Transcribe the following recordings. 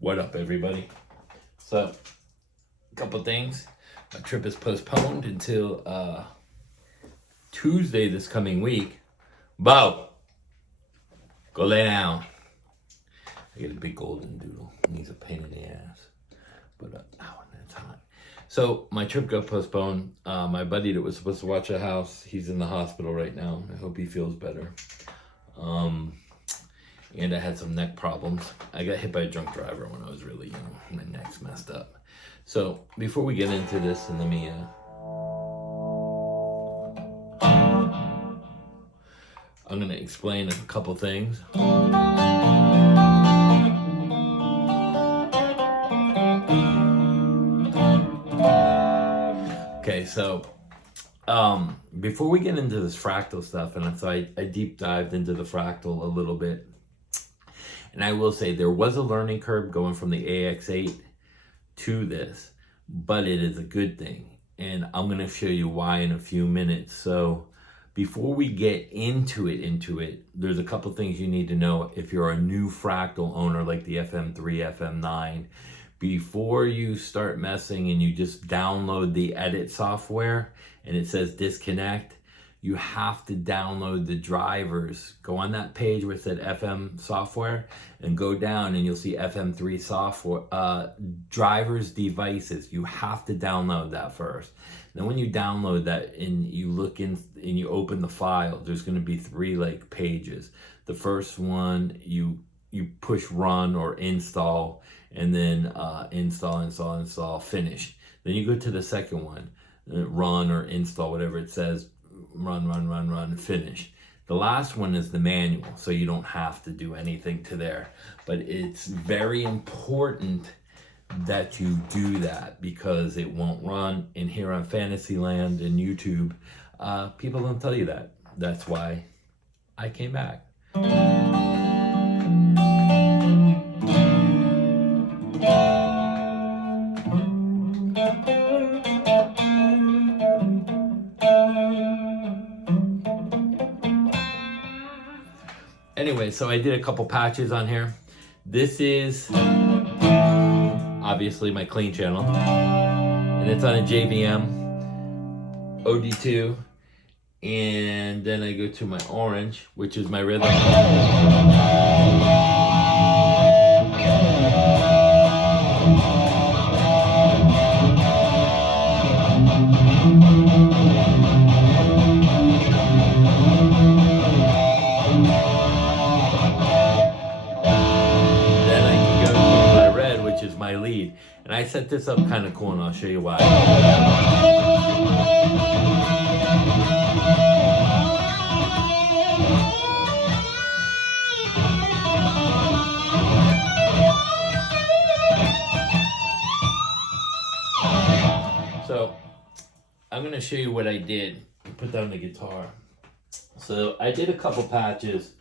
What up, everybody? So, a couple things. My trip is postponed until Tuesday this coming week. Bo, go lay down. I get a big golden doodle, and he's a pain in the ass. But that's hot. So my trip got postponed. My buddy that was supposed to watch the house, he's in the hospital right now. I hope he feels better. And I had some neck problems. I got hit by a drunk driver when I was really young. My neck's messed up. So before we get into this, and let me I'm gonna explain a couple things. Okay, so before we get into this fractal stuff, and so I deep dived into the fractal a little bit. And I will say there was a learning curve going from the AX8 to this, but it is a good thing. And I'm going to show you why in a few minutes. So before we get into it, there's a couple things you need to know if you're a new fractal owner like the FM3, FM9. Before you start messing and you just download the edit software and it says disconnect, you have to download the drivers. Go on that page where it said FM software and go down and you'll see FM3 software, drivers devices. You have to download that first. Then when you download that and you look in and you open the file, there's gonna be three pages. The first one, you push run or install, and then install, finish. Then you go to the second one, run or install, whatever it says, run, finish. The last one is the manual, so you don't have to do anything to there. But it's very important that you do that because it won't run. And here on Fantasyland and YouTube, people don't tell you that. That's why I came back. Anyway, so I did a couple patches on here. This is obviously my clean channel, and it's on a JVM OD2. And then I go to my orange, which is my rhythm. Is my lead, and I set this up kind of cool, and I'll show you why. So I'm going to show you what I did. Put down the guitar. So I did a couple patches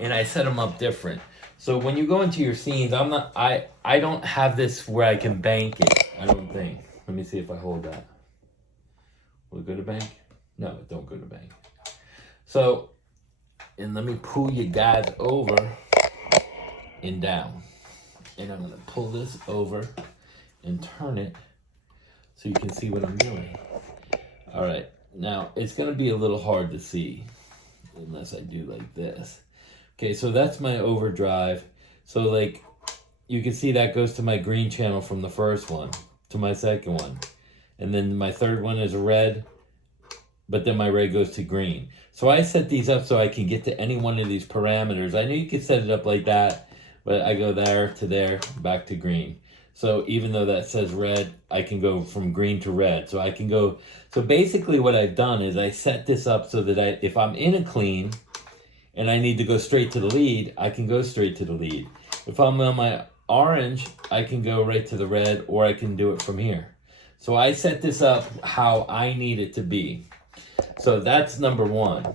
and I set them up different. So when you go into your scenes, I don't have this where I can bank it, I don't think. Let me see if I hold that. Will it go to bank? No, it don't go to bank. So, and let me pull you guys over and down. And I'm gonna pull this over and turn it so you can see what I'm doing. All right, now it's gonna be a little hard to see unless I do like this. Okay, so that's my overdrive. So you can see that goes to my green channel from the first one to my second one. And then my third one is red, but then my red goes to green. So I set these up so I can get to any one of these parameters. I know you could set it up like that, but I go there to there, back to green. So even though that says red, I can go from green to red. So I can go, so basically what I've done is I set this up so that if I'm in a clean, and I need to go straight to the lead, I can go straight to the lead. If I'm on my orange, I can go right to the red, or I can do it from here. So I set this up how I need it to be. So that's number one.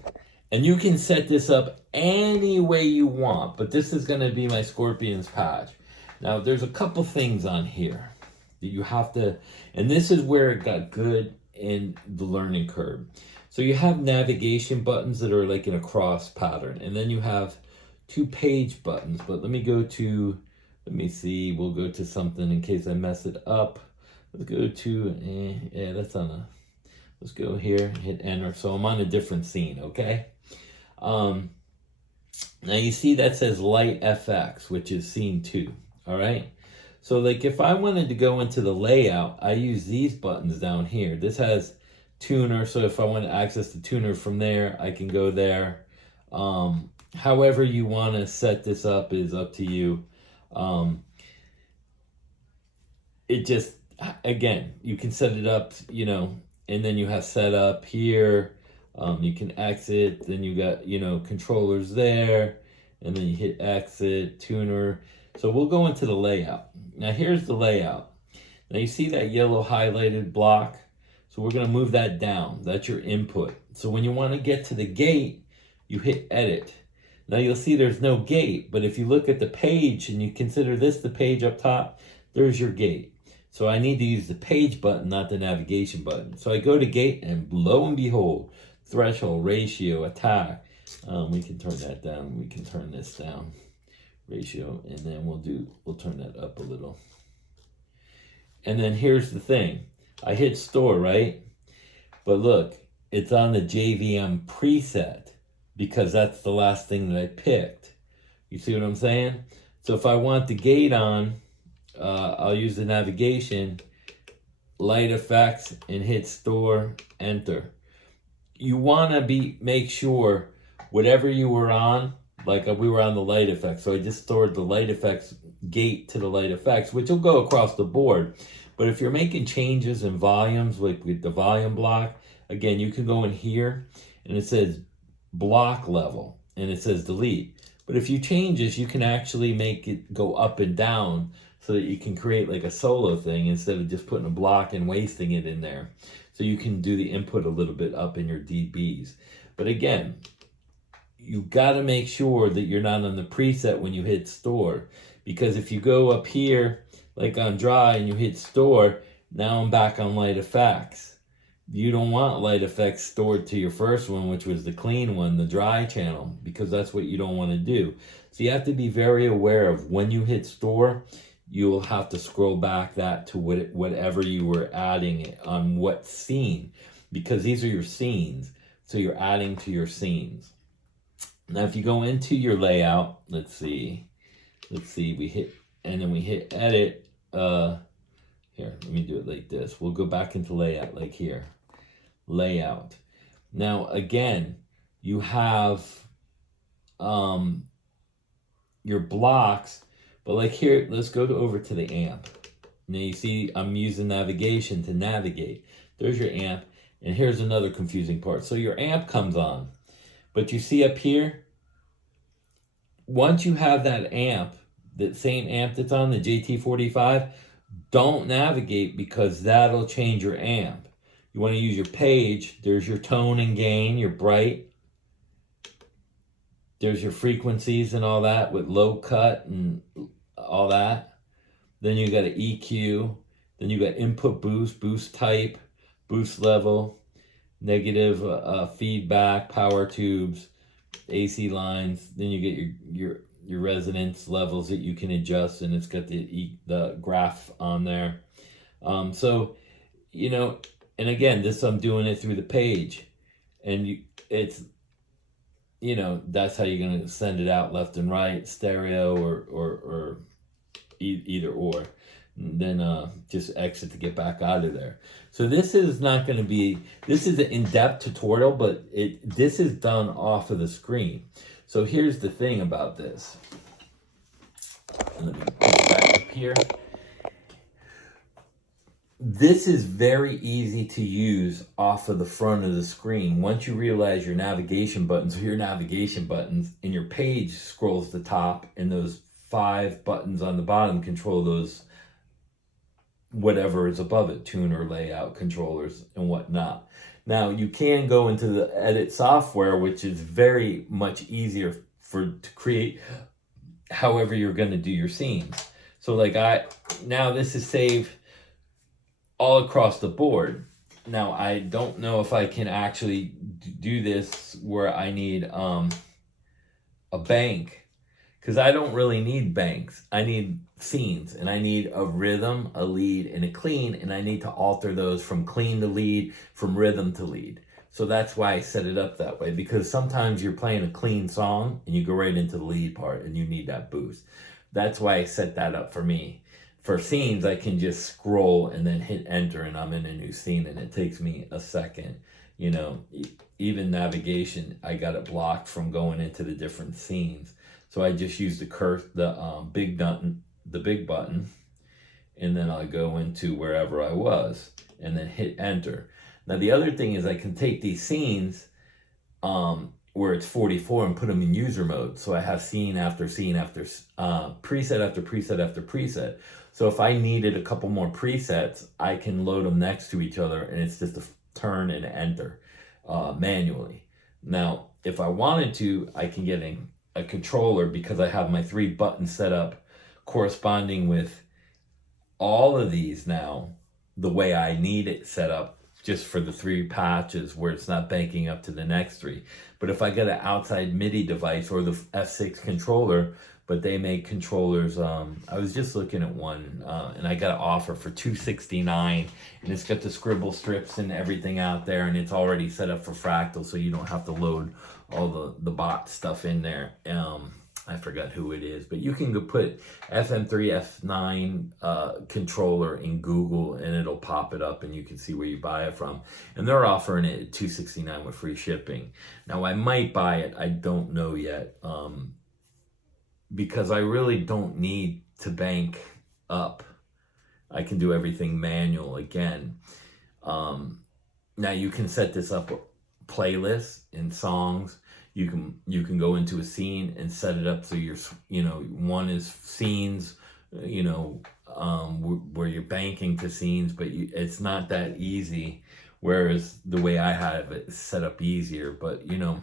And you can set this up any way you want, but this is gonna be my Scorpions patch. Now there's a couple things on here that you have to, and this is where it got good in the learning curve. So you have navigation buttons that are in a cross pattern, and then you have 2 page buttons. But let me go to let me see, we'll go to something in case I mess it up. Let's go to, yeah, that's on a, let's go here, hit enter. So I'm on a different scene, okay? Now you see that says light FX, which is scene 2, all right? So like if I wanted to go into the layout, I use these buttons down here. This has tuner, so if I want to access the tuner from there, I can go there. However you want to set this up is up to you. It just, again, you can set it up, you know, and then you have setup here. You can exit, then you got, you know, controllers there, and then you hit exit, tuner. So we'll go into the layout. Now here's the layout. Now you see that yellow highlighted block? So we're gonna move that down. That's your input. So when you wanna get to the gate, you hit edit. Now you'll see there's no gate, but if you look at the page and you consider this the page up top, there's your gate. So I need to use the page button, not the navigation button. So I go to gate and lo and behold, threshold, ratio, attack. We can turn that down. We can turn this down, ratio, and then we'll turn that up a little. And then here's the thing. I hit store, right? But look, it's on the JVM preset because that's the last thing that I picked. You see what I'm saying? So if I want the gate on, I'll use the navigation, light effects, and hit store, enter. You want to make sure whatever you were on, like we were on the light effects, so I just stored the light effects gate to the light effects, which will go across the board. But if you're making changes in volumes, like with the volume block, again, you can go in here and it says block level and it says delete. But if you change this, you can actually make it go up and down so that you can create like a solo thing instead of just putting a block and wasting it in there. So you can do the input a little bit up in your dBs. But again, you got to make sure that you're not on the preset when you hit store. Because if you go up here, like on dry, and you hit store, now I'm back on light effects. You don't want light effects stored to your first one, which was the clean one, the dry channel, because that's what you don't want to do. So you have to be very aware of when you hit store, you will have to scroll back that to whatever you were adding on what scene, because these are your scenes. So you're adding to your scenes. Now, if you go into your layout, let's see, we hit, and then we hit edit. Here, let me do it like this. We'll go back into layout, like here, layout. Now, again, you have your blocks, but like here, let's go over to the amp. Now you see I'm using navigation to navigate. There's your amp, and here's another confusing part. So your amp comes on, but you see up here, once you have that amp, that same amp that's on the JT45, don't navigate because that'll change your amp. You want to use your page. There's your tone and gain, your bright. There's your frequencies and all that with low cut and all that. Then you got an EQ. Then you got input boost, boost type, boost level, negative feedback, power tubes, AC lines. Then you get your resonance levels that you can adjust, and it's got the graph on there. So, you know, and again, this I'm doing it through the page, and it's, you know, that's how you're gonna send it out left and right, stereo or either or. And then just exit to get back out of there. So this is not going to be, this is an in-depth tutorial, but this is done off of the screen. So here's the thing about this. Let me put it back up here. This is very easy to use off of the front of the screen. Once you realize your navigation buttons are your navigation buttons, and your page scrolls to the top, and those 5 buttons on the bottom control those whatever is above it, tuner, layout, controllers, and whatnot. Now, you can go into the edit software, which is very much easier to create however you're going to do your scenes. So like now this is saved all across the board. Now, I don't know if I can actually do this where I need a bank, because I don't really need banks. I need scenes, and I need a rhythm, a lead, and a clean, and I need to alter those from clean to lead, from rhythm to lead. So that's why I set it up that way, because sometimes you're playing a clean song and you go right into the lead part and you need that boost. That's why I set that up for me. For scenes, I can just scroll and then hit enter and I'm in a new scene, and it takes me a second. You know, even navigation, I got it blocked from going into the different scenes. So I just use the big button, and then I'll go into wherever I was and then hit enter. Now the other thing is I can take these scenes where it's 44 and put them in user mode. So I have scene after scene after preset after preset after preset. So if I needed a couple more presets, I can load them next to each other, and it's just a turn and enter manually. Now, if I wanted to, I can get a controller, because I have my 3 buttons set up corresponding with all of these now, the way I need it set up, just for the 3 patches where it's not banking up to the next 3. But if I get an outside MIDI device or the F6 controller, but they make controllers, I was just looking at one, and I got an offer for $269, and it's got the scribble strips and everything out there, and it's already set up for Fractal, so you don't have to load all the bot stuff in there. I forgot who it is, but you can go put FM3F9 controller in Google, and it'll pop it up, and you can see where you buy it from. And they're offering it at $269 with free shipping. Now, I might buy it. I don't know yet, because I really don't need to bank up. I can do everything manual again. Now you can set this up with playlists and songs. You can go into a scene and set it up so one is scenes, where you're banking to scenes, but it's not that easy. Whereas the way I have it set up easier, but then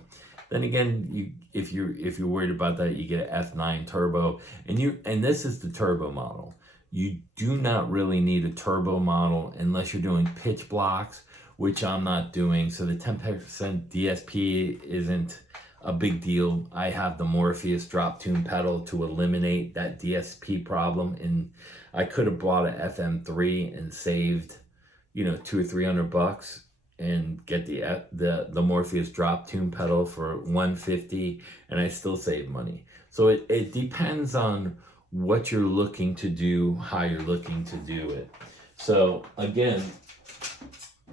again, if you're worried about that, you get an F9 turbo, and this is the turbo model. You do not really need a turbo model unless you're doing pitch blocks, which I'm not doing. So the 10% DSP isn't a big deal. I have the Morpheus drop tune pedal to eliminate that DSP problem, and I could have bought an FM3 and saved, $200 or $300 and get the Morpheus drop tune pedal for $150, and I still save money. So it depends on what you're looking to do, how you're looking to do it. So again,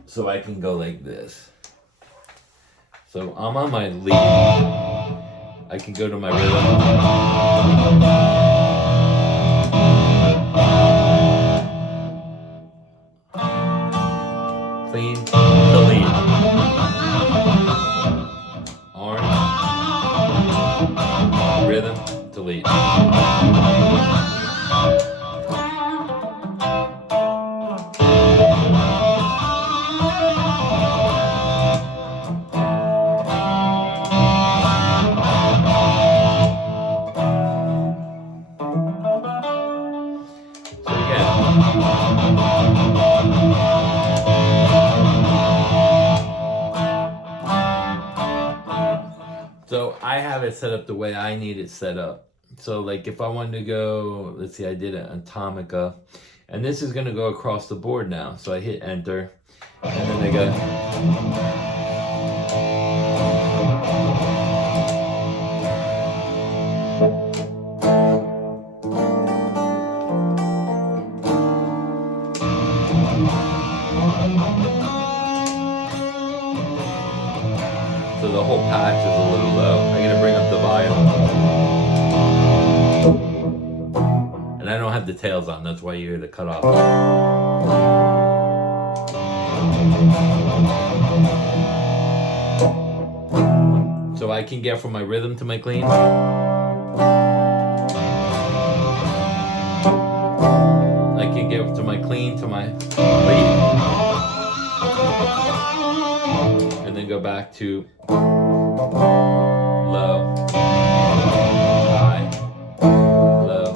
so I can go like this. So I'm on my lead. I can go to my rhythm. Clean, delete. Orange, rhythm, delete. So I have it set up the way I need it set up. So like if I wanted to go, let's see, I did an Atomica, and this is gonna go across the board now. So I hit enter, and then I go. So the whole patch is a little low. I'm gonna bring up the volume. And I don't have the tails on, that's why you hear the cutoff. So I can get from my rhythm to my clean. I can get to my clean to my lead. And then go back to low, high, low,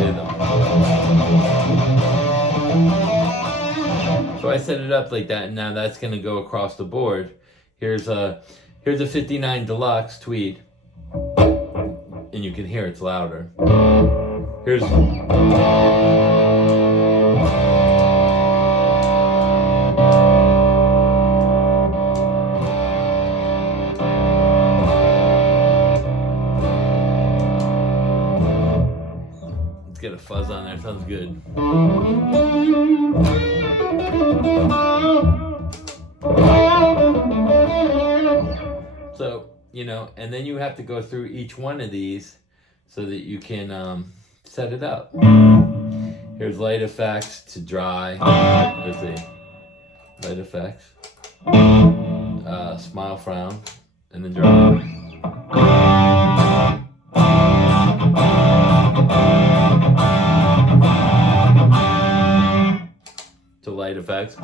rhythm. So I set it up like that, and now that's going to go across the board. Here's a 59 Deluxe Tweed. and you can hear it's louder. Here's let's get a fuzz on there, sounds good. So, you know, and then you have to go through each one of these so that you can set it up. Here's light effects to dry. Let's see. Light effects. Smile, frown, and then dry. To light effects.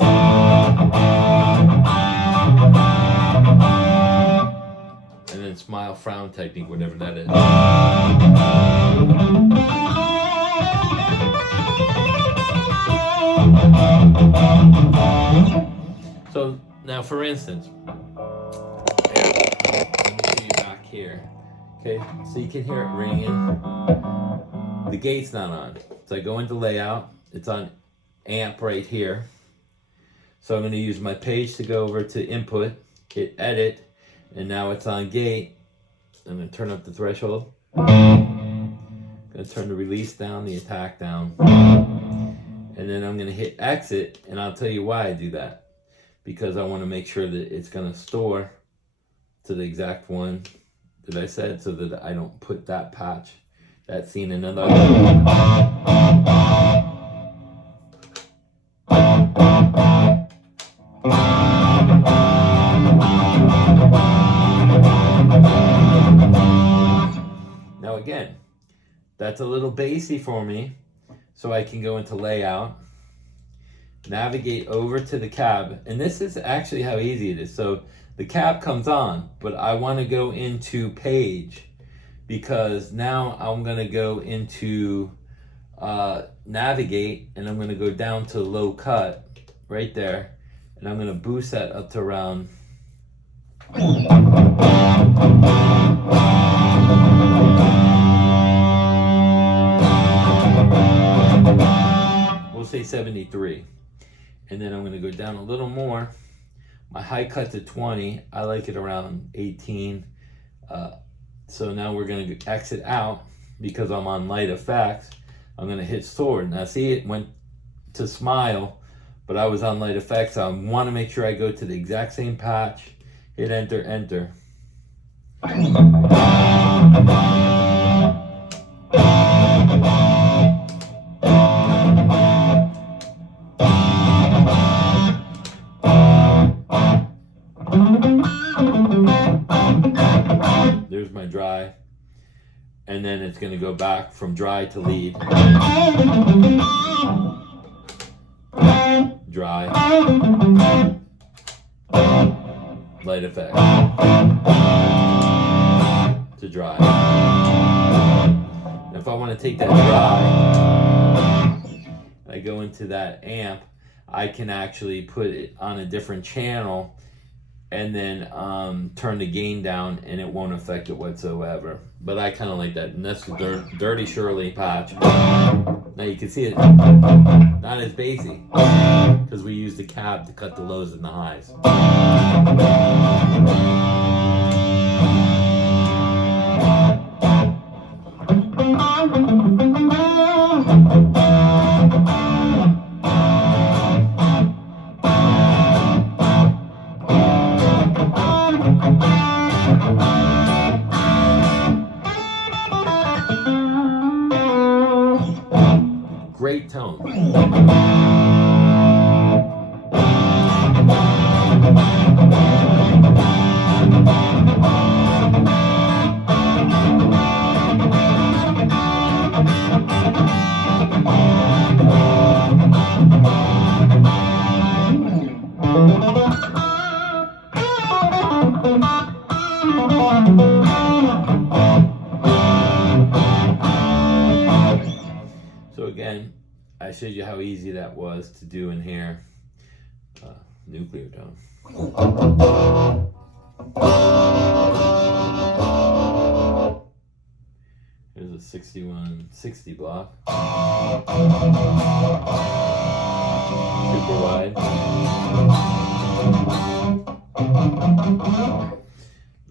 And then smile, frown technique, whatever that is. So now, for instance, let me show you back here. Okay, so you can hear it ringing. The gate's not on. So I go into layout. It's on amp right here. So I'm going to use my page to go over to input, hit edit, and now it's on gate. I'm going to turn up the threshold. I'm going to turn the release down, the attack down. And then I'm going to hit exit, and I'll tell you why I do that. Because I want to make sure that it's going to store to the exact one that I said, so that I don't put that patch, that scene in another. Now again, that's a little bassy for me, so I can go into layout, navigate over to the cab, and this is actually how easy it is. So the cab comes on, but I want to go into page, because now I'm going to go into navigate, and I'm going to go down to low cut right there, and I'm going to boost that up to around we'll say 73. And then I'm going to go down a little more. My high cut to 20. I like it around 18. So now we're going to exit out because I'm on light effects. I'm going to hit sword. Now see, it went to smile, but I was on light effects. So I want to make sure I go to the exact same patch. Hit enter, enter. There's my dry, and then it's going to go back from dry to lead. Dry, light effect, to dry. Now if I want to take that dry, I go into that amp, I can actually put it on a different channel and then turn the gain down, and it won't affect it whatsoever. But I kind of like that, and that's the Dirty Shirley patch. Now you can see it not as bassy, because we use the cab to cut the lows and the highs. Great tone. So again, I showed you how easy that was to do in here. Nuclear tone. the 6160 block. Super wide.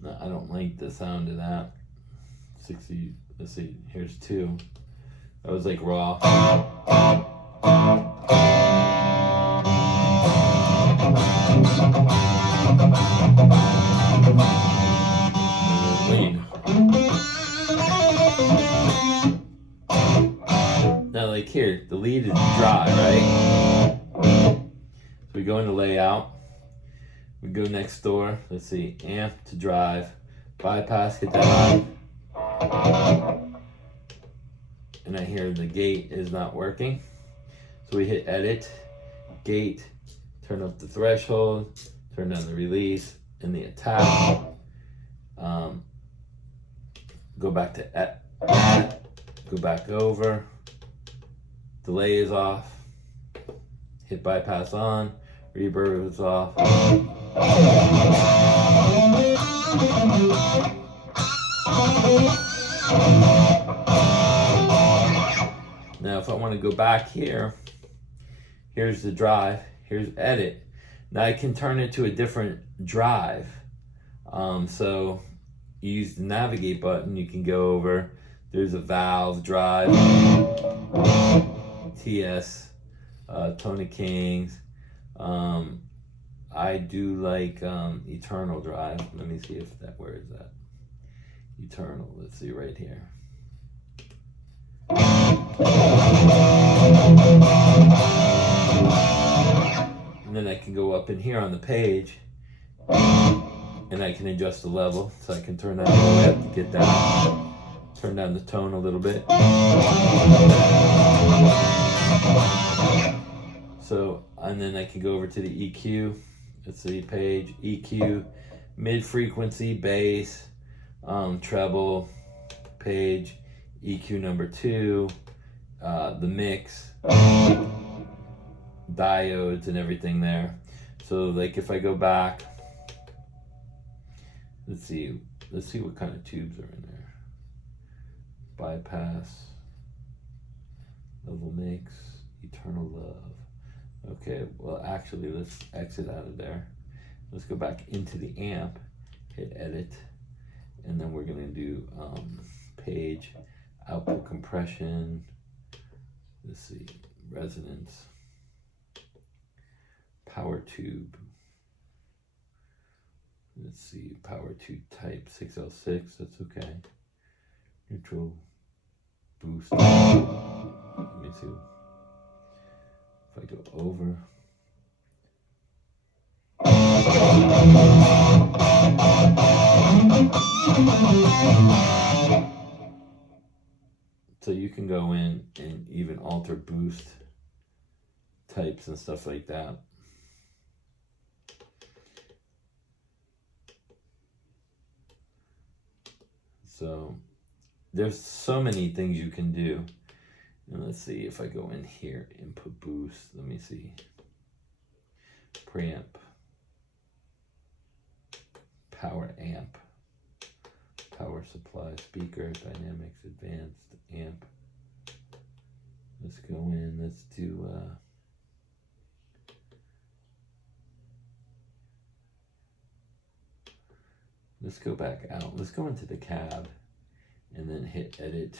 No, I don't like the sound of that. 60, let's see, here's 2. That was like raw. Lead. Now, like here, the lead is dry, right? So we go into layout. We go next door. Let's see, amp to drive, bypass, hit that on. And I hear the gate is not working. So we hit edit, gate, turn up the threshold, turn down the release and the attack. Go back to go back over. Delay is off. Hit bypass on. Reverb is off. Now if I want to go back here, here's the drive, here's edit. Now I can turn it to a different drive. So you use the navigate button, you can go over, there's a valve drive, TS, Tony Kings. I do like Eternal drive. Let me see if that, where is that? Eternal, let's see right here. And then I can go up in here on the page and I can adjust the level. So I can turn that all the way up to get that. Turn down the tone a little bit. So, and then I can go over to the EQ. Let's see, page, EQ, mid-frequency, bass, treble, page, EQ number 2, the mix, diodes and everything there. So like if I go back, let's see what kind of tubes are in there. Bypass, level mix, eternal love. Okay, well actually let's exit out of there. Let's go back into the amp, hit edit, and then we're gonna do page, output compression, let's see, resonance, power tube, let's see, power tube type 6L6, that's okay, neutral, boost, let me see, if I go over, so you can go in and even alter boost types and stuff like that. So there's so many things you can do. And let's see if I go in here, input boost, let me see. Preamp, power amp, power supply, speaker, dynamics, advanced amp. Let's go in, let's do let's go back out. Let's go into the cab and then hit edit.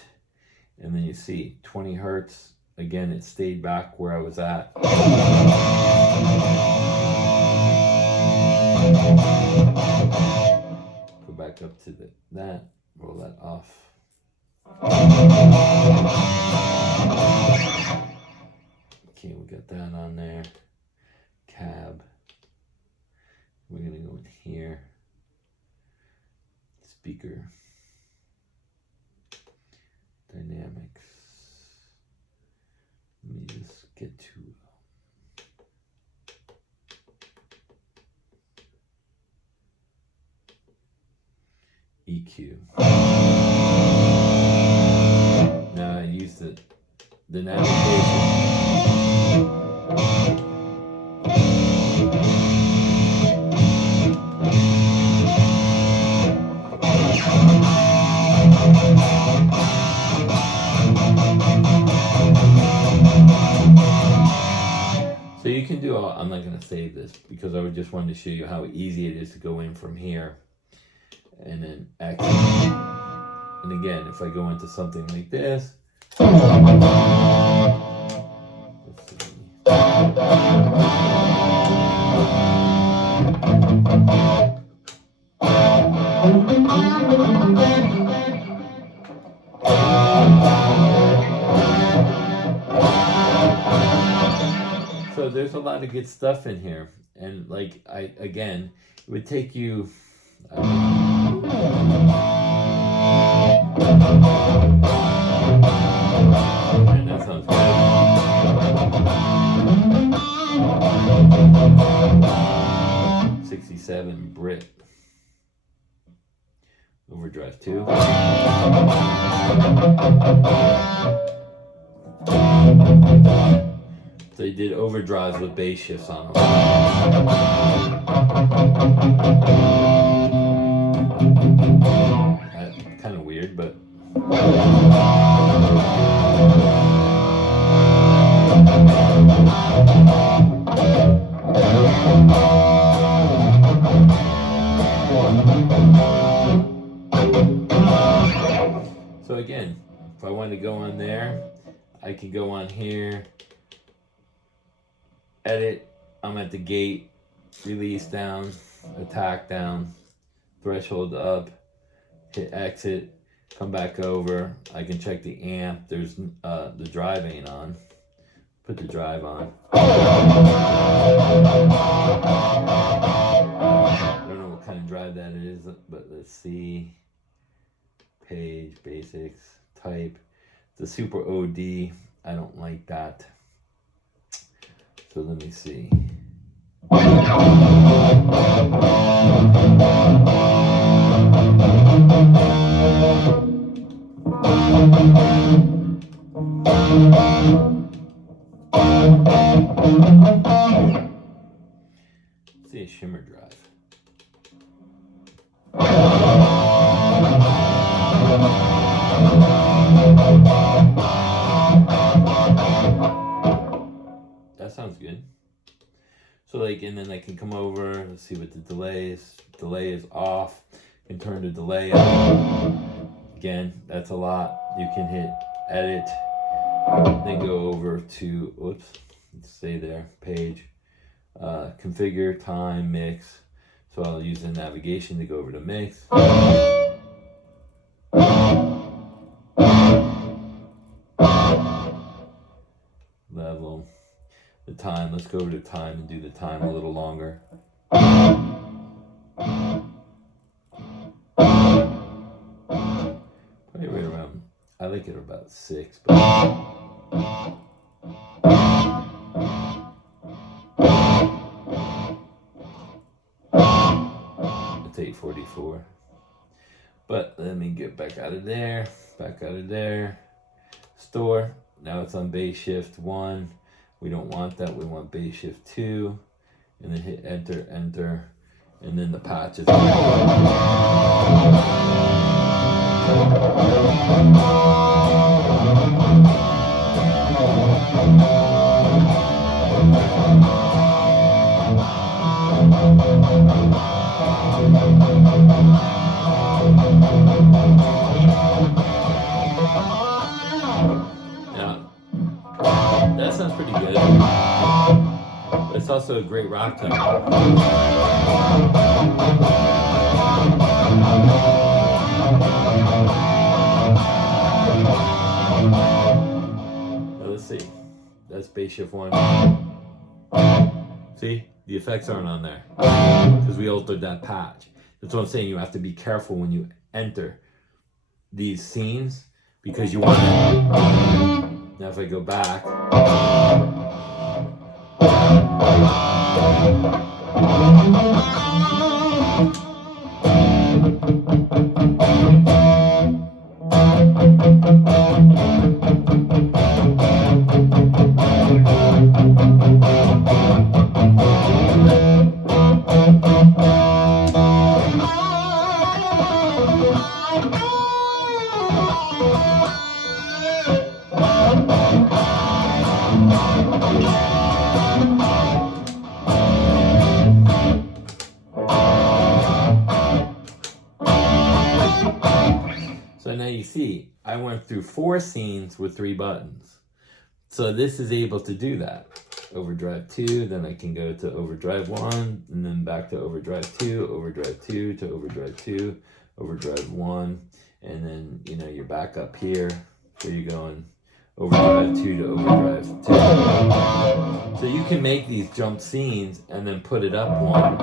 And then you see 20 hertz. Again, it stayed back where I was at. Go back up to that, roll that off. Okay, we got that on there. Cab. We're gonna go in here. Speaker. Dynamics. Let me just get to EQ. Now I use the navigation. So you can do all, I'm not going to save this because I just wanted to show you how easy it is to go in from here and then exit. And again, if I go into something like this, let's see. So there's a lot of good stuff in here, and like again, it would take you. And that sounds good. 67 Brit. Overdrive 2. They did overdrives with bass shifts on them. Kind of weird, but. So again, if I wanted to go on there, I could go on here, edit, I'm at the gate, release down, attack down, threshold up, hit exit, come back over. I can check the amp. There's the drive ain't on. Put the drive on. I don't know what kind of drive that is, but let's see. Page, basics, type. The Super OD, I don't like that. So let me see. Let's see a shimmer drive. That sounds good. So like, and then I can come over, let's see what the delay is. Delay is off. You can turn the delay up. Again, that's a lot. You can hit edit, then go over to, oops, let's stay there, page, configure, time, mix. So I'll use the navigation to go over to mix. Level, the time, let's go over to time and do the time a little longer. Probably right around, I like it about 6, but it's 844. But let me get back out of there, store. Now it's on bass shift 1. We don't want that, we want bass shift 2. And then hit enter, enter, and then the patch is that sounds pretty good. But it's also a great rock tone. Now let's see. That's bass shift 1. See? The effects aren't on there because we altered that patch. That's what I'm saying. You have to be careful when you enter these scenes because you want to. Now if I go back. I went through 4 scenes with 3 buttons. So this is able to do that. Overdrive 2, then I can go to overdrive 1, and then back to overdrive 2, overdrive 2 to overdrive 2, overdrive 1, and then, you know, you're back up here. So you're going overdrive 2 to overdrive 2. So you can make these jump scenes and then put it up 1.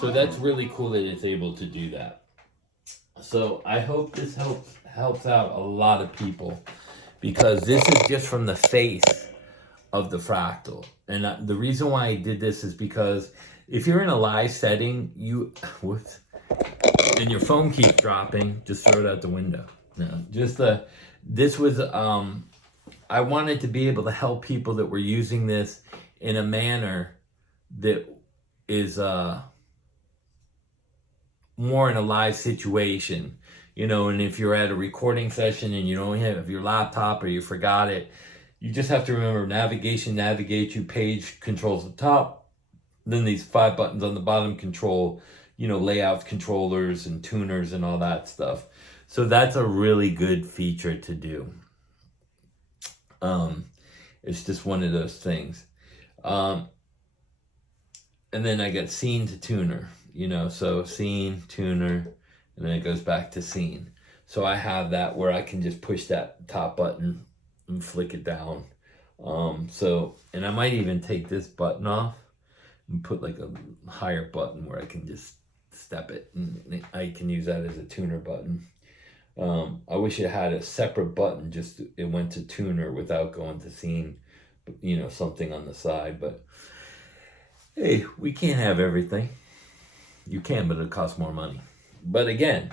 So that's really cool that it's able to do that. So I hope this helps out a lot of people, because this is just from the face of the Fractal. And the reason why I did this is because if you're in a live setting, and your phone keeps dropping, just throw it out the window. No, this was, I wanted to be able to help people that were using this in a manner that is more in a live situation, you know. And if you're at a recording session and you don't have your laptop or you forgot it, you just have to remember navigation, navigate you, page controls the top, then these 5 buttons on the bottom control, you know, layout controllers and tuners and all that stuff. So that's a really good feature to do. It's just one of those things. And then I got scene to tuner, you know, so scene, tuner, and then it goes back to scene. So I have that where I can just push that top button and flick it down. And I might even take this button off and put like a higher button where I can just step it, and I can use that as a tuner button. I wish it had a separate button, just it went to tuner without going to scene, you know, something on the side. But hey, we can't have everything. You can, but it costs more money. But again,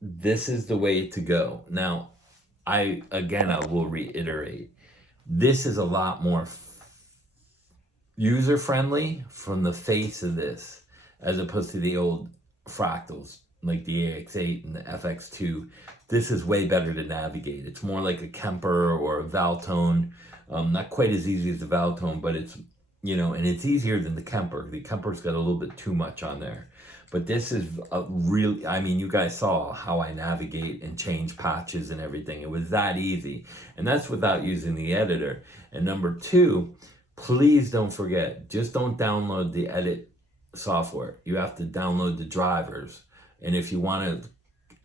this is the way to go. Now, I will reiterate, this is a lot more user-friendly from the face of this, as opposed to the old Fractals, like the AX8 and the FX2. This is way better to navigate. It's more like a Kemper or a Valtone. Not quite as easy as the Valtone, but it's, you know, and it's easier than the Kemper. The Kemper's got a little bit too much on there. But this is a really, I mean, you guys saw how I navigate and change patches and everything. It was that easy. And that's without using the editor. And number 2, please don't forget, just don't download the edit software. You have to download the drivers. And if you want to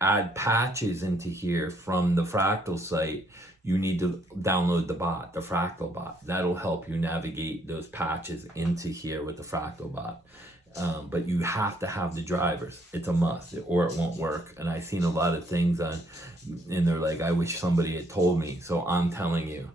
add patches into here from the Fractal site, you need to download the bot, the Fractal bot. That'll help you navigate those patches into here with the Fractal bot. But you have to have the drivers. It's a must, or it won't work. And I've seen a lot of things and they're like, I wish somebody had told me. So I'm telling you,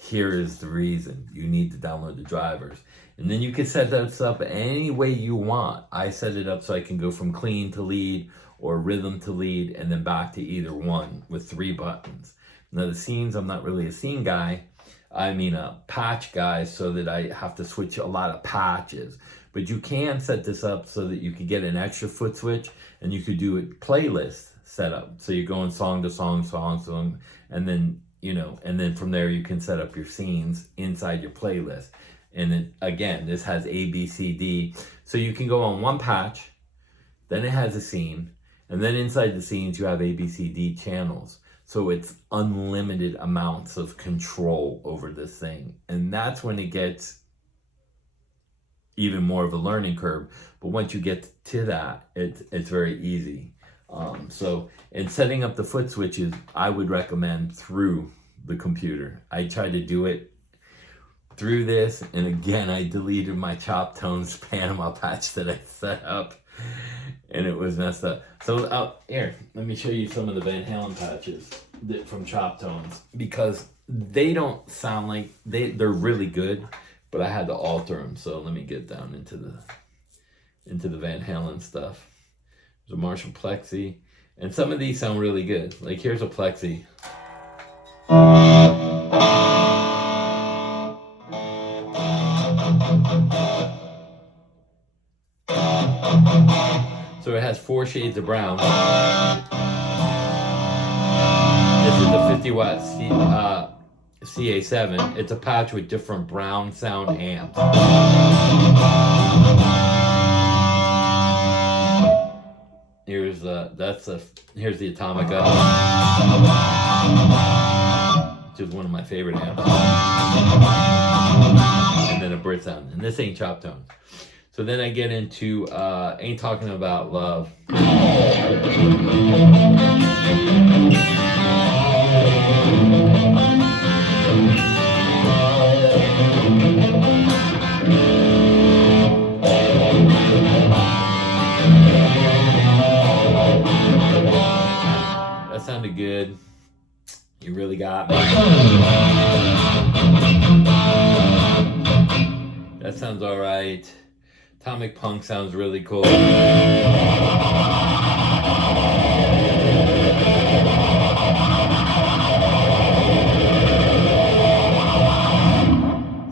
here is the reason. You need to download the drivers. And then you can set this up any way you want. I set it up so I can go from clean to lead or rhythm to lead and then back to either one with 3 buttons. Now the scenes, I'm not really a scene guy. I mean a patch guy, so that I have to switch a lot of patches. But you can set this up so that you could get an extra foot switch and you could do a playlist setup. So you're going song to song, song, and then, you know, and then from there you can set up your scenes inside your playlist. And then again, this has A, B, C, D. So you can go on one patch, then it has a scene, and then inside the scenes you have A, B, C, D channels. So it's unlimited amounts of control over this thing. And that's when it gets even more of a learning curve. But once you get to that, it's very easy. And setting up the foot switches, I would recommend through the computer. I tried to do it through this, and again, I deleted my Chop Tones Panama patch that I set up, and it was messed up. So here, let me show you some of the Van Halen patches from Chop Tones, because they don't sound like, they're really good, but I had to alter them. So let me get down into the Van Halen stuff. There's a Marshall Plexi, and some of these sound really good. Like here's a Plexi. So it has 4 shades of brown. This is a 50 watt CA7. It's a patch with different brown sound amps. here's the Atomica, which is one of my favorite amps. And then a Brit sound, and this ain't chop tones. So then I get into Ain't Talking About Love. That sounded good. You really got me. That sounds all right. Atomic Punk sounds really cool. So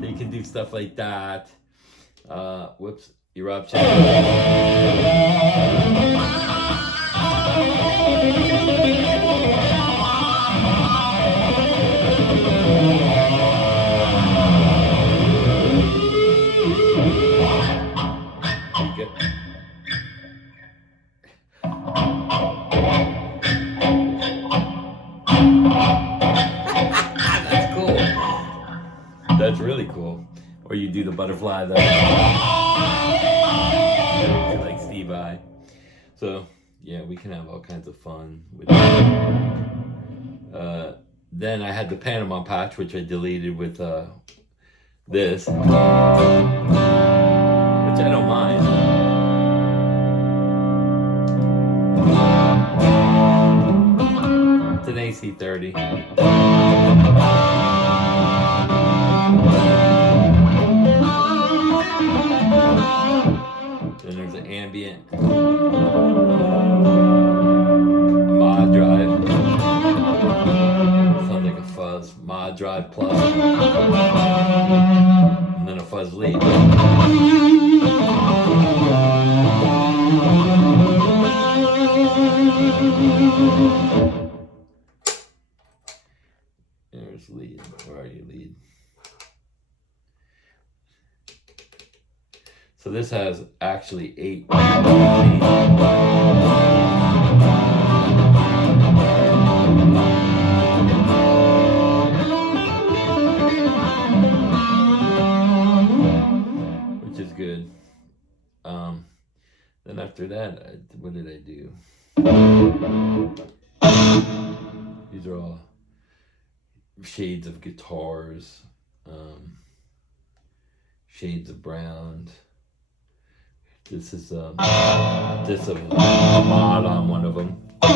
you can do stuff like that. Whoops, Eruption. That's cool. That's really cool. Or you do the butterfly though. Like Steve I. So yeah, we can have all kinds of fun with that. Then I had the Panama patch, which I deleted with this, which I don't mind. It's an AC30. Then there's an ambient mod drive. Sounds like a fuzz. Mod drive plus. And then a fuzz lead. There's lead. Where are you, lead? So this has actually 8 leads. Which is good. Then after that, what did I do? These are all shades of guitars, shades of brown. This is a mod on one of them. I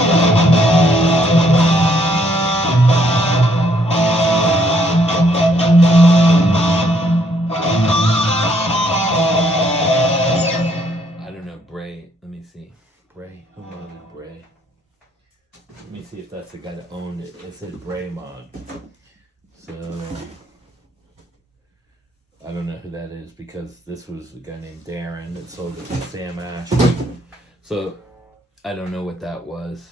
don't know, Bray. Let me see. Bray? Who modded Bray? Let me see if that's the guy that owned it. It said Bray mod. So I don't know who that is because this was a guy named Darren that sold it to Sam Ash. So I don't know what that was.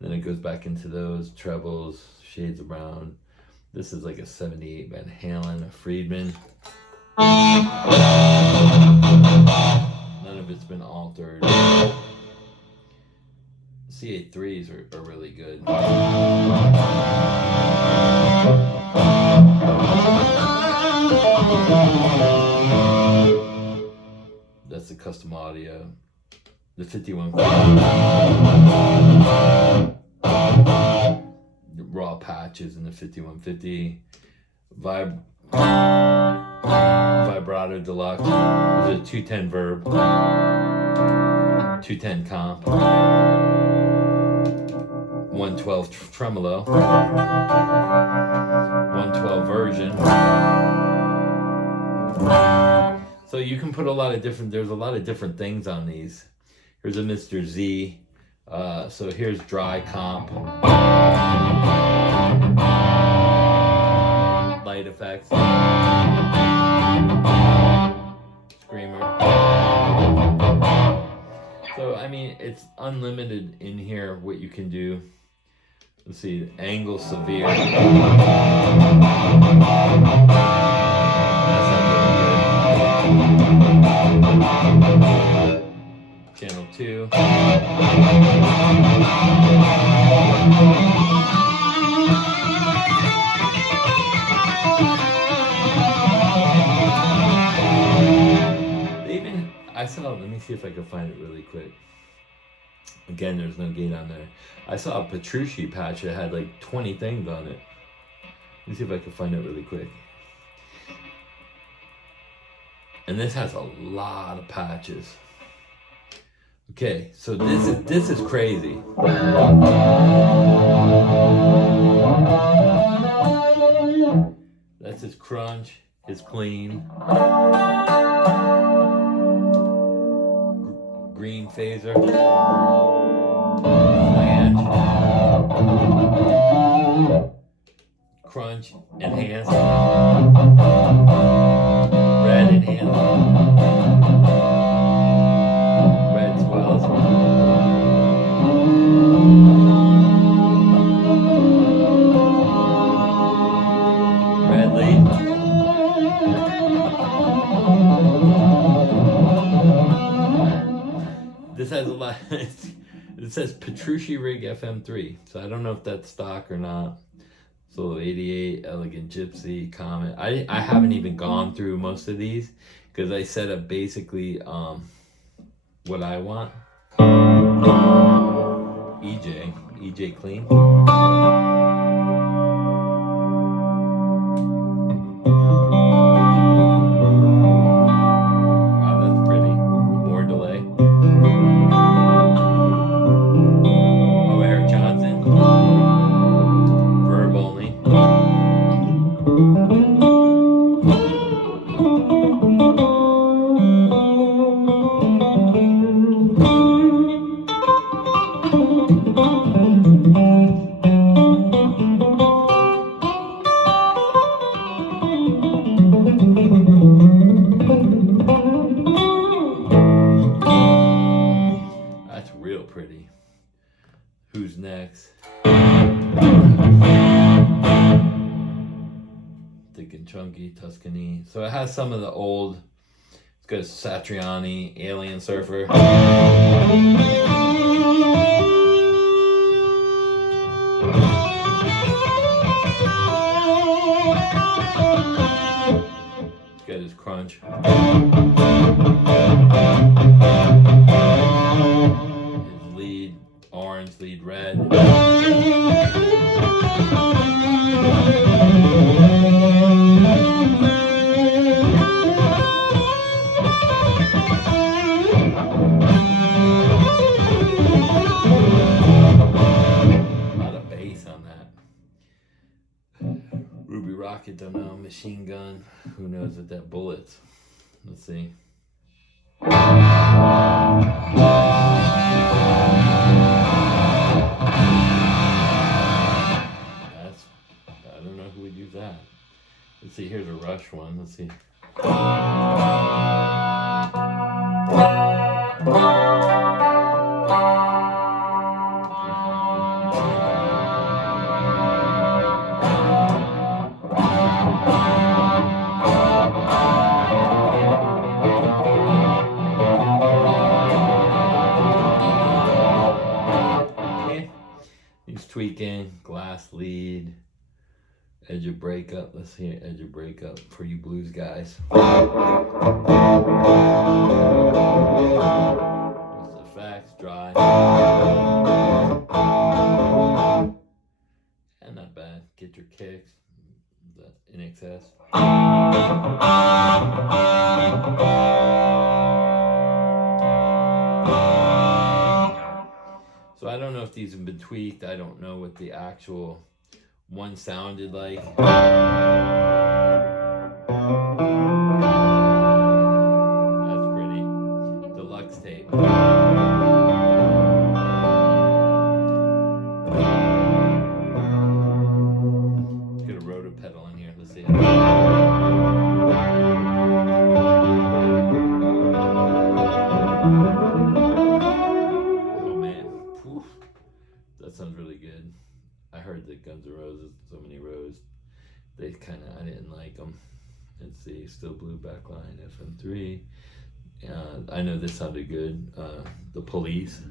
Then it goes back into those trebles, shades of brown. This is like a 78 Van Halen, a Friedman. None of it's been altered. CA3s are really good. That's the custom audio. The 5150. The raw patches in the 5150. Vibrato Deluxe. This is a 210 Verb. 210 Comp. 112 Tremolo. 112 Version. So you can put there's a lot of different things on these. Here's a Mr. Z. So here's dry comp. Light effects. Screamer. So I mean, it's unlimited in here what you can do. Let's see, angle severe. Channel 2. Let me see if I can find it really quick. Again, there's no gate on there. I saw a Petrucci patch that had like 20 things on it. Let me see if I can find it really quick. And this has a lot of patches. Okay, so this is crazy. That's his crunch, his clean. Green phaser. Flange. Crunch, enhance. Red, enhance. Red swells. Red lead. This has a lot. It says Petrucci Rig FM3, so I don't know if that's stock or not. So 88, Elegant Gypsy, Comet. I haven't even gone through most of these because I set up basically what I want. EJ clean. Wow, that's pretty. More delay. Oh, Eric Johnson. Verb only. That's real pretty. Who's next? Thick and Chunky, Tuscany. So it has some of the old. It's got Satriani, Alien Surfer. It's got his crunch. His lead orange, lead red. Ruby Rocket, don't know. Machine Gun, who knows if that bullets. Let's see. I don't know who would use that. Let's see, here's a Rush one. Let's see. Tweaking, glass lead, edge of breakup. Let's hear edge of breakup for you blues guys. What's the facts? Dry. And not bad. Get your kicks. In excess. So I don't know if these have been tweaked. I don't know what the actual one sounded like. That's pretty. Deluxe tape. Let's get a rotor pedal in here. Let's see. That sounds really good. I heard that Guns N' Roses, So Many Rows, I didn't like them. Let's see, Still Blue backline, FM3, I know this sounded good. The Police.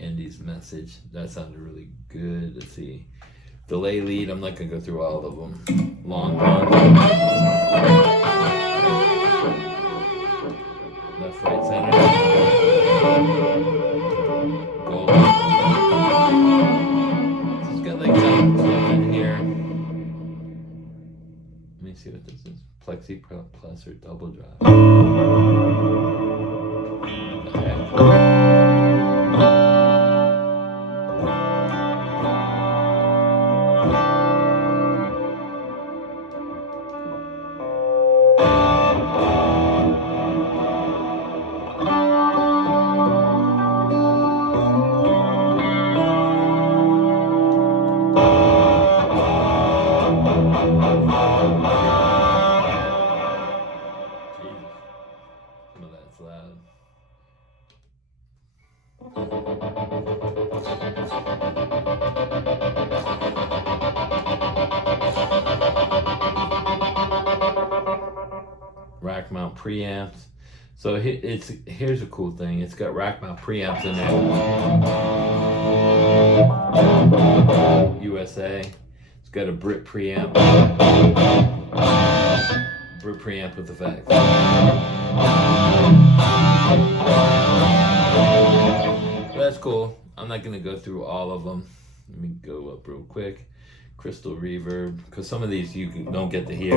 Andy's Message. That sounded really good. Let's see. Delay lead. I'm not gonna go through all of them. Long run. Left, right, center. Gold. It's got like some stuff in here. Let me see what this is. Plexi Plus or double drive. What the heck? Some of that's loud. Rack mount preamps. So here's a cool thing. It's got rack mount preamps in there. USA. It's got a Brit preamp. Brit preamp with effects. That's cool. I'm not gonna go through all of them. Let me go up real quick. Crystal reverb, because some of these you don't get to hear.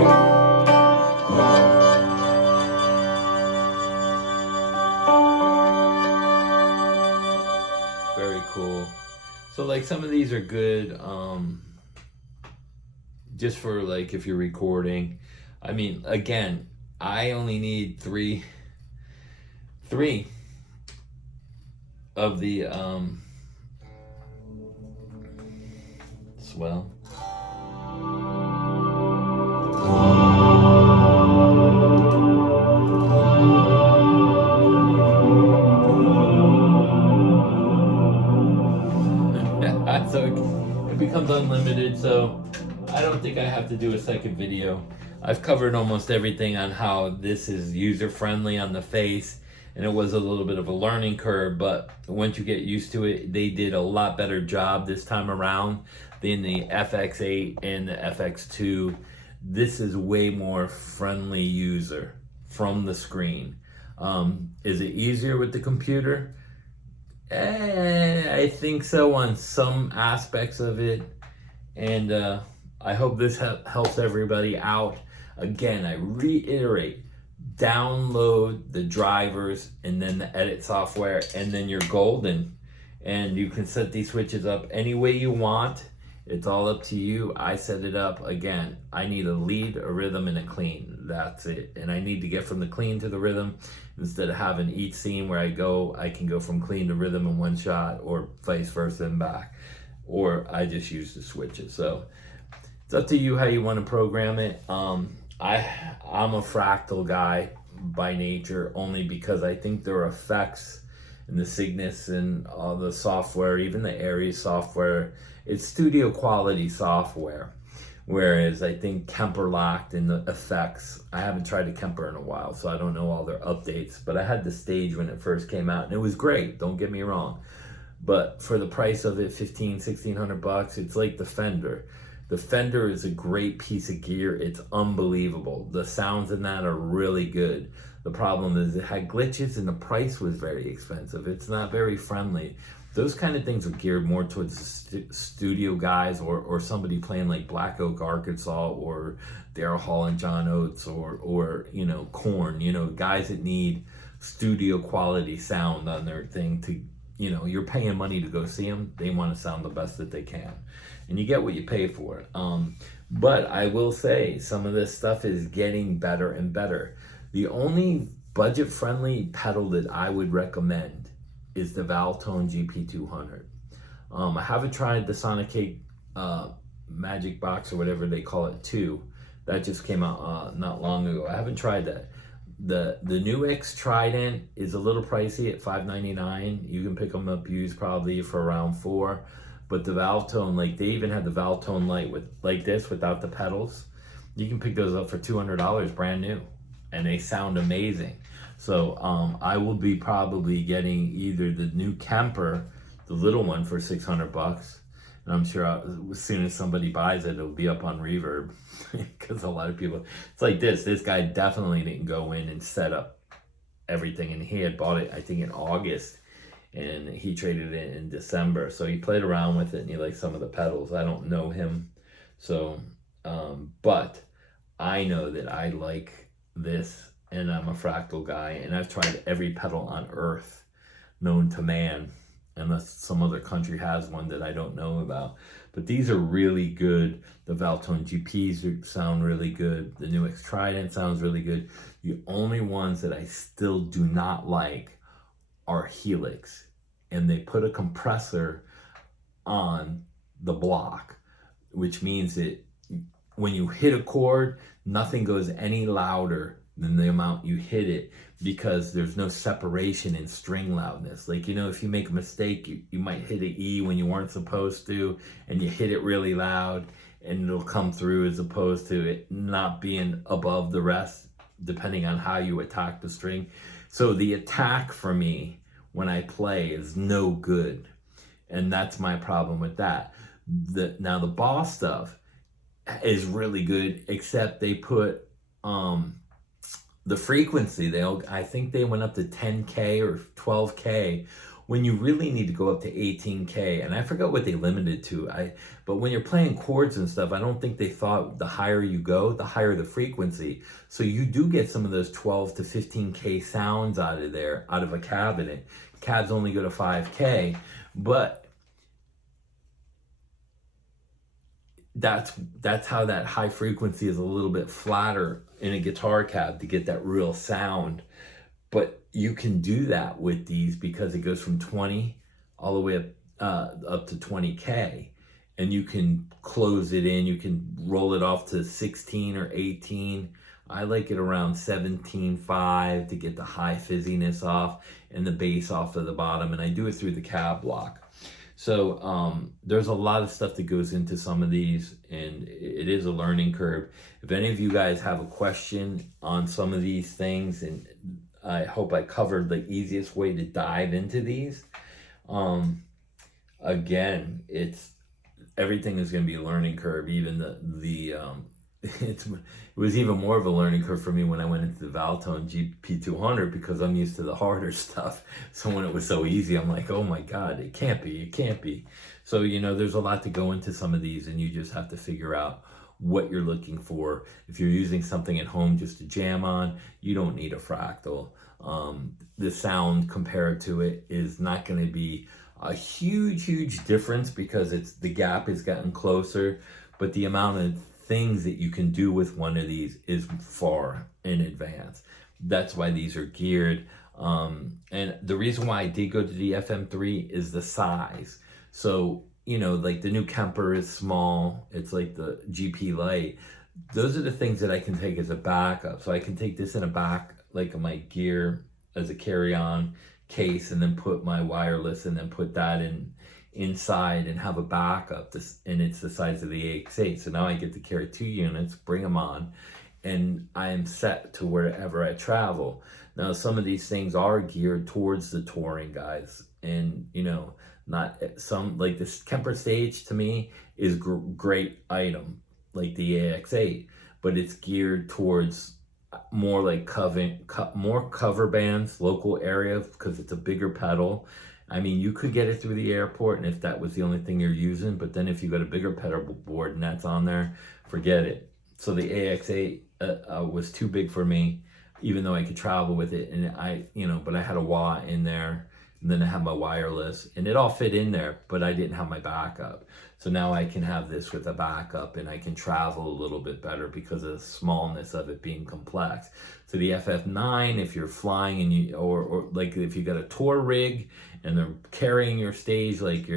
Very cool. So like some of these are good just for like if you're recording. I mean, again, I only need three of the swell. So it becomes unlimited, so I don't think I have to do a second video. I've covered almost everything on how this is user-friendly on the face, and it was a little bit of a learning curve, but once you get used to it, they did a lot better job this time around than the FX8 and the FX2. This is way more friendly user from the screen. Is it easier with the computer? I think so on some aspects of it, and I hope this helps everybody out. Again, I reiterate, download the drivers and then the edit software, and then you're golden. And you can set these switches up any way you want. It's all up to you. I set it up. Again, I need a lead, a rhythm, and a clean. That's it. And I need to get from the clean to the rhythm. Instead of having each scene where I can go from clean to rhythm in one shot, or vice versa and back. Or I just use the switches. So it's up to you how you want to program it. I'm a Fractal guy by nature, only because I think their effects and the Cygnus and all the software, even the Aries software, it's studio quality software. Whereas I think Kemper locked in the effects. I haven't tried a Kemper in a while, so I don't know all their updates, but I had the Stage when it first came out, and it was great, don't get me wrong. But for the price of it, $1,500, it's like the Fender. The Fender is a great piece of gear. It's unbelievable. The sounds in that are really good. The problem is it had glitches and the price was very expensive. It's not very friendly. Those kind of things are geared more towards the studio guys, or somebody playing like Black Oak, Arkansas, or Daryl Hall and John Oates, or you know, Korn, you know, guys that need studio quality sound on their thing to, you know, you're paying money to go see them. They want to sound the best that they can. And you get what you pay for. But I will say some of this stuff is getting better and better. The only budget-friendly pedal that I would recommend is the Valtone GP200. I haven't tried the Sonic Cake Magic Box, or whatever they call it, 2. That just came out not long ago. I haven't tried that. The new X Trident is a little pricey at $5.99. You can pick them up used probably for around $4. But the valve tone, like they even had the valve tone light with like this without the pedals. You can pick those up for $200 brand new, and they sound amazing. So I will be probably getting either the new Kemper, the little one, for 600 bucks. And I'm sure as soon as somebody buys it, it'll be up on Reverb, because a lot of people, it's like this guy definitely didn't go in and set up everything, and he had bought it, I think, in August, and he traded it in December. So he played around with it, and he liked some of the pedals. I don't know him, so but I know that I like this, and I'm a Fractal guy, and I've tried every pedal on earth known to man, unless some other country has one that I don't know about. But these are really good. The Valtone GPs sound really good. The new X Trident sounds really good. The only ones that I still do not like are Helix, and they put a compressor on the block, which means that when you hit a chord, nothing goes any louder than the amount you hit it, because there's no separation in string loudness. Like, you know, if you make a mistake, you might hit an E when you weren't supposed to, and you hit it really loud, and it'll come through, as opposed to it not being above the rest, depending on how you attack the string. So the attack for me when I play is no good, and that's my problem with that. Now the Boss stuff is really good, except they put the frequency, I think they went up to 10K or 12K, when you really need to go up to 18K, and I forgot what they limited to. But when you're playing chords and stuff, I don't think they thought the higher you go, the higher the frequency. So you do get some of those 12 to 15K sounds out of there, out of a cabinet. Cabs only go to 5K, but that's how that high frequency is a little bit flatter in a guitar cab to get that real sound. But you can do that with these, because it goes from 20 all the way up to 20K, and you can close it in. You can roll it off to 16 or 18. I like it around 17.5 to get the high fizziness off and the bass off of the bottom, and I do it through the cab block. So there's a lot of stuff that goes into some of these, and it is a learning curve. If any of you guys have a question on some of these things, and I hope I covered the easiest way to dive into these. Again, everything is going to be a learning curve. Even it was even more of a learning curve for me when I went into the Valtone GP200, because I'm used to the harder stuff. So when it was so easy, I'm like, oh my God, it can't be. So, you know, there's a lot to go into some of these, and you just have to figure out what you're looking for. If you're using something at home just to jam on, you don't need a Fractal. The sound compared to it is not going to be a huge difference, because the gap has gotten closer, but the amount of things that you can do with one of these is far in advance. That's why these are geared. And the reason why I did go to the FM3 is the size. So, you know, like the new Kemper is small. It's like the GP Lite. Those are the things that I can take as a backup. So I can take this in a back, like my gear, as a carry-on case, and then put my wireless, and then put that inside and have a backup. And it's the size of the AX8. So now I get to carry 2 units, bring them on, and I am set to wherever I travel. Now, some of these things are geared towards the touring guys, and, you know, not some, like this Kemper Stage to me is great item, like the AX8, but it's geared towards more like more cover bands, local area, because it's a bigger pedal. I mean, you could get it through the airport, and if that was the only thing you're using, but then if you got a bigger pedal board and that's on there, forget it. So the AX8 was too big for me, even though I could travel with it, and but I had a wah in there, and then I had my wireless, and it all fit in there, but I didn't have my backup. So now I can have this with a backup, and I can travel a little bit better because of the smallness of it being complex. So the FF9, if you're flying and or like if you got a tour rig and they're carrying your stage, like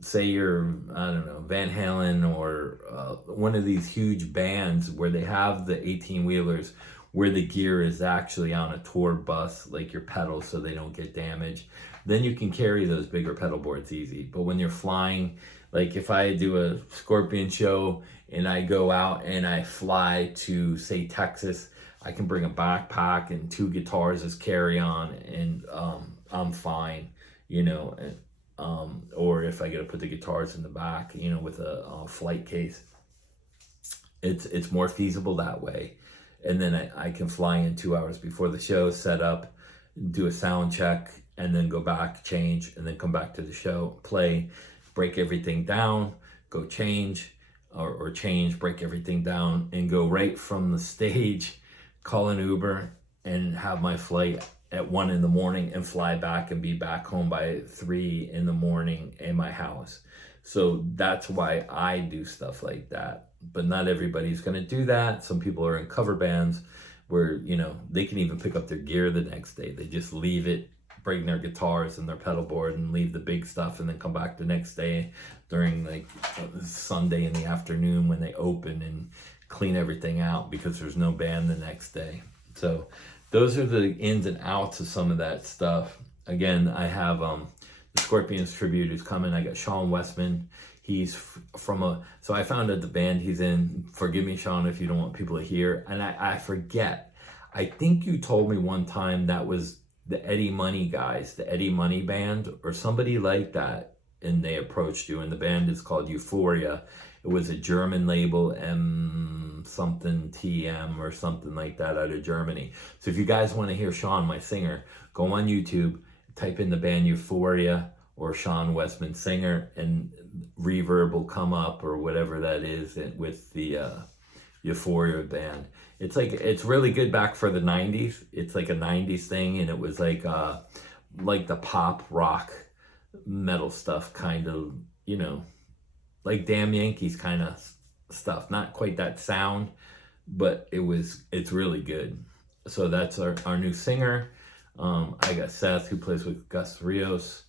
say you're, I don't know, Van Halen or one of these huge bands where they have the 18 wheelers where the gear is actually on a tour bus, like your pedals, so they don't get damaged, then you can carry those bigger pedal boards easy. But when you're flying, like if I do a Scorpion show and I go out and I fly to, say, Texas, I can bring a backpack and 2 guitars as carry-on, and I'm fine, you know. Or if I got to put the guitars in the back, you know, with a flight case, it's more feasible that way. And then I can fly in 2 hours before the show, set up, do a sound check, and then go back, change, and then come back to the show, play, break everything down, go change, or change, break everything down, and go right from the stage, call an Uber, and have my flight at 1 in the morning and fly back and be back home by 3 in the morning in my house. So that's why I do stuff like that. But not everybody's going to do that. Some people are in cover bands where, you know, they can even pick up their gear the next day. They just leave it, bring their guitars and their pedal board and leave the big stuff, and then come back the next day during like Sunday in the afternoon when they open and clean everything out because there's no band the next day. So those are the ins and outs of some of that stuff. Again, I have the Scorpions tribute is coming. I got Sean Westman. He's so I found out the band he's in. Forgive me, Sean, if you don't want people to hear. And I forget. I think you told me one time that was the Eddie Money guys, the Eddie Money band, or somebody like that. And they approached you, and the band is called Euphoria. It was a German label, something TM or something like that, out of Germany. So if you guys want to hear Sean, my singer, go on YouTube, type in the band Euphoria or Sean Westman singer, and Reverb will come up, or whatever that is, with the Euphoria band. It's really good back for the 90s. It's like a 90s thing, and it was like the pop rock metal stuff, kind of, you know, like Damn Yankees kind of stuff. Not quite that sound, but it's really good. So that's our new singer. I got Seth, who plays with Gus Rios,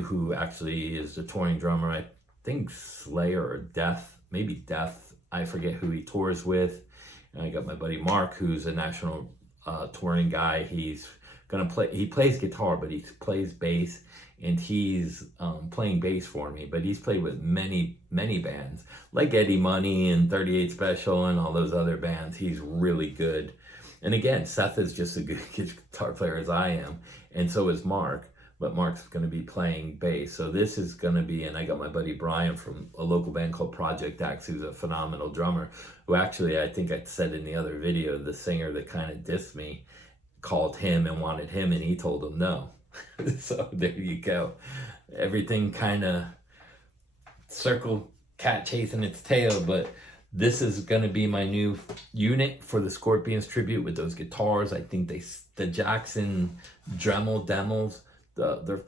who actually is the touring drummer. I think Slayer or Death, maybe Death. I forget who he tours with. And I got my buddy Mark, who's a national touring guy. He's gonna play. He plays guitar, but he plays bass, and he's playing bass for me. But he's played with many bands, like Eddie Money and 38 Special and all those other bands. He's really good. And again, Seth is just as good guitar player as I am, and so is Mark. But Mark's going to be playing bass. So this is going to be, and I got my buddy Brian from a local band called Project X, who's a phenomenal drummer, who actually, I think I said in the other video, the singer that kind of dissed me called him and wanted him, and he told him no. So there you go. Everything kind of circle, cat chasing its tail, but this is going to be my new unit for the Scorpions tribute with those guitars. I think the Jackson Dremel demos, they're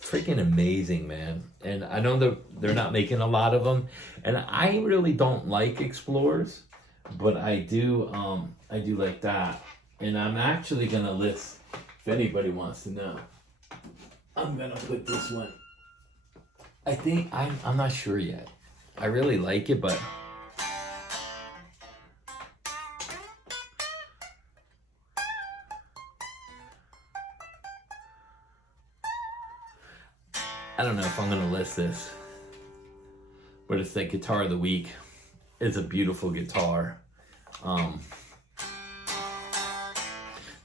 freaking amazing, man. And I know they're not making a lot of them, and I really don't like Explorers, but I do like that. And I'm actually gonna list, if anybody wants to know, I'm gonna put this one. I think I'm not sure yet. I really like it, but I don't know if I'm gonna list this, but it's the guitar of the week. It's a beautiful guitar.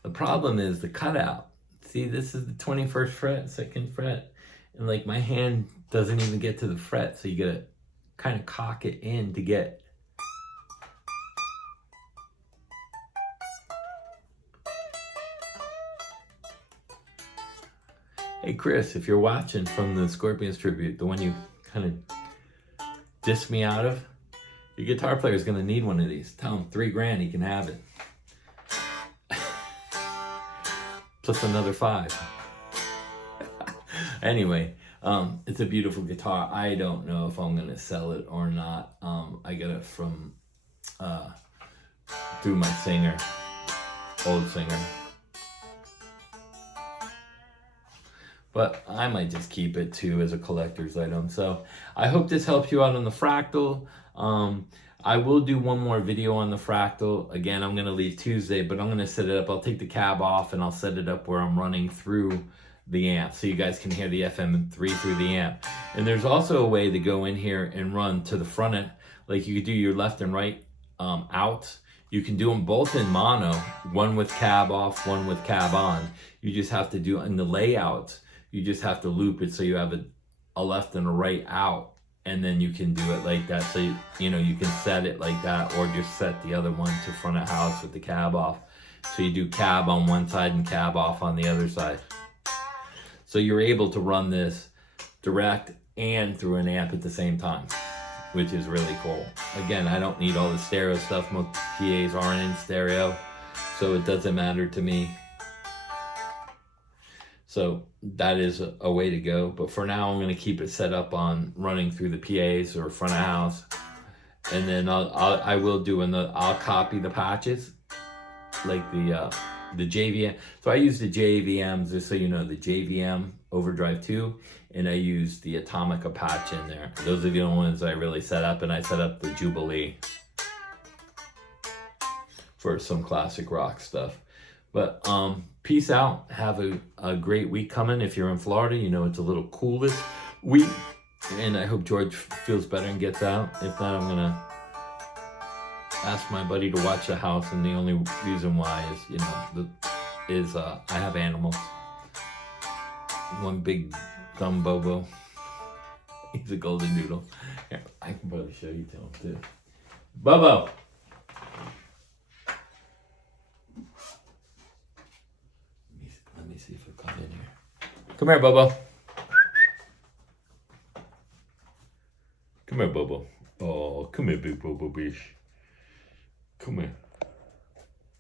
The problem is the cutout. See, this is the 21st fret, 2nd fret, and like my hand doesn't even get to the fret, so you gotta kind of cock it in to get. Hey Chris, if you're watching from the Scorpions tribute, the one you kind of dissed me out of, your guitar player is gonna need one of these. Tell him $3,000, he can have it. Plus another 5. Anyway, it's a beautiful guitar. I don't know if I'm gonna sell it or not. I got it from through my singer, old singer. But I might just keep it too as a collector's item. So I hope this helps you out on the Fractal. I will do one more video on the Fractal. Again, I'm going to leave Tuesday, but I'm going to set it up. I'll take the cab off and I'll set it up where I'm running through the amp so you guys can hear the FM3 through the amp. And there's also a way to go in here and run to the front end. Like you could do your left and right out. You can do them both in mono, one with cab off, one with cab on. You just have to do in the layout, you just have to loop it so you have a left and a right out, and then you can do it like that. So you know, you can set it like that, or just set the other one to front of house with the cab off. So you do cab on one side and cab off on the other side. So you're able to run this direct and through an amp at the same time, which is really cool. Again, I don't need all the stereo stuff. Most PAs aren't in stereo, so it doesn't matter to me. So that is a way to go. But for now, I'm going to keep it set up on running through the PAs or front of house. And then I will do I'll copy the patches, like the JVM. So I use the JVMs, just so you know, the JVM Overdrive 2, and I use the Atomica patch in there. Those are the only ones I really set up, and I set up the Jubilee for some classic rock stuff. But peace out. Have a great week coming. If you're in Florida, you know it's a little cool this week, and I hope George feels better and gets out. If not, I'm gonna ask my buddy to watch the house, and the only reason why is, you know, I have animals. One big dumb Bobo. He's a golden doodle. Here, I can probably show you to him too. Bobo! Let me see if he'll come in here. Come here, Bobo. Come here, Bobo. Oh, come here, big Bobo bish. Come here.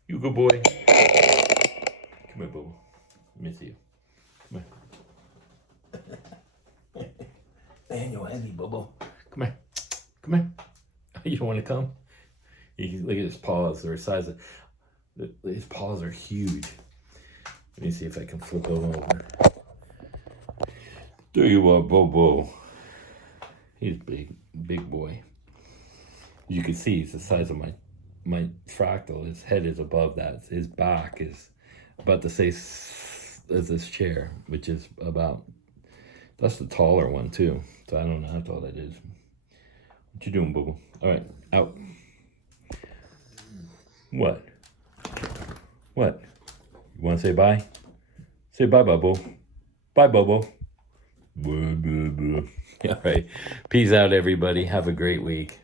You good boy. Come here, Bobo. Let me see you. Come here. Man, you're heavy, Bobo. Come here. Come here. You don't want to come? Look at his paws. They're the size of... His paws are huge. Let me see if I can flip him over. There you are, Bobo. He's big. Big boy. You can see he's the size of my Fractal. His head is above that. His back is about the same as this chair, which is about, that's the taller one too. So I don't know how tall that is. What you doing, Bobo? All right, out. What? What? You want to say bye? Say bye, Bobo. Bye, Bobo. Blah, blah, blah. All right. Peace out, everybody. Have a great week.